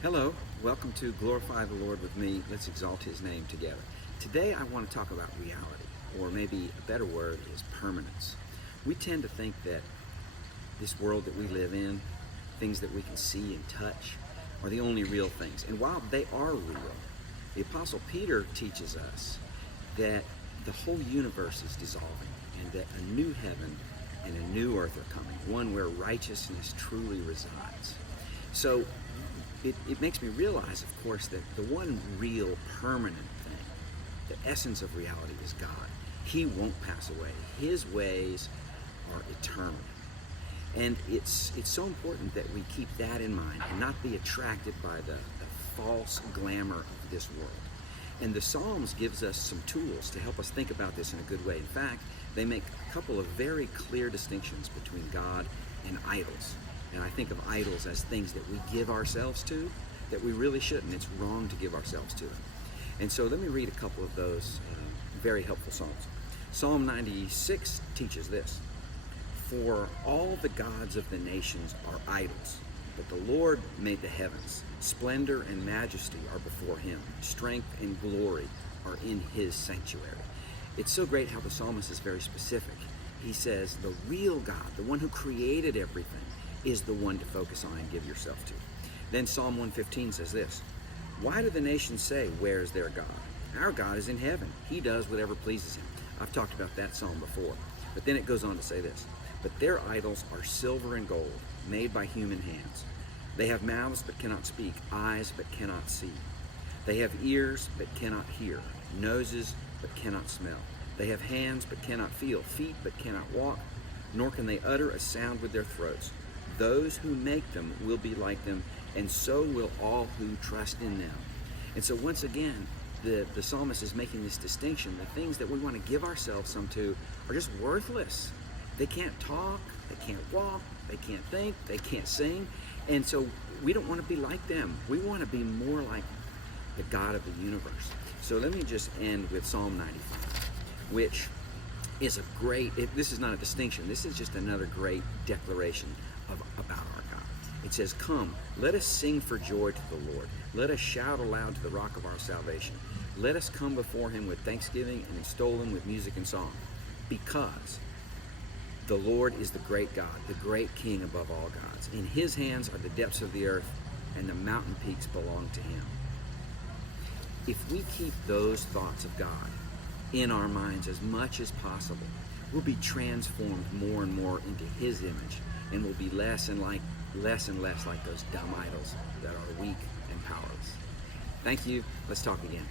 Hello, welcome to Glorify the Lord with me. Let's exalt His name together. Today I want to talk about reality, or maybe a better word is permanence. We tend to think that this world that we live in, things that we can see and touch, are the only real things. And while they are real, the Apostle Peter teaches us that the whole universe is dissolving and that a new heaven and a new earth are coming, one where righteousness truly resides. So it makes me realize, of course, that the one real permanent thing, the essence of reality, is God. He won't pass away. His ways are eternal. And it's so important that we keep that in mind and not be attracted by the false glamour of this world. And the Psalms gives us some tools to help us think about this in a good way. In fact, they make a couple of very clear distinctions between God and idols. And I think of idols as things that we give ourselves to that we really shouldn't. It's wrong to give ourselves to them. And so let me read a couple of those very helpful Psalms. Psalm 96 teaches this: "For all the gods of the nations are idols, but the Lord made the heavens. Splendor and majesty are before Him. Strength and glory are in His sanctuary." It's so great how the psalmist is very specific. He says the real God, the one who created everything, is the one to focus on and give yourself to. Then Psalm 115 says this: "Why do the nations say, 'Where is their God?' Our God is in heaven. He does whatever pleases Him." I've talked about that psalm before. But then it goes on to say this: "But their idols are silver and gold, made by human hands. They have mouths but cannot speak, eyes but cannot see. They have ears but cannot hear, noses but cannot smell. They have hands but cannot feel, feet but cannot walk, nor can they utter a sound with their throats. Those who make them will be like them, and so will all who trust in them." And so once again, the psalmist is making this distinction. The things that we want to give ourselves some to are just worthless. They can't talk, they can't walk, they can't think, they can't sing. And so we don't want to be like them. We want to be more like the God of the universe. So let me just end with Psalm 95, which is this is not a distinction. This is just another great declaration about our God. It says, "Come, let us sing for joy to the Lord. Let us shout aloud to the rock of our salvation. Let us come before Him with thanksgiving and extol Him with music and song. Because the Lord is the great God, the great King above all gods. In His hands are the depths of the earth, and the mountain peaks belong to Him." If we keep those thoughts of God in our minds as much as possible, we'll be transformed more and more into His image, and we'll be less and less like those dumb idols that are weak and powerless. Thank you. Let's talk again.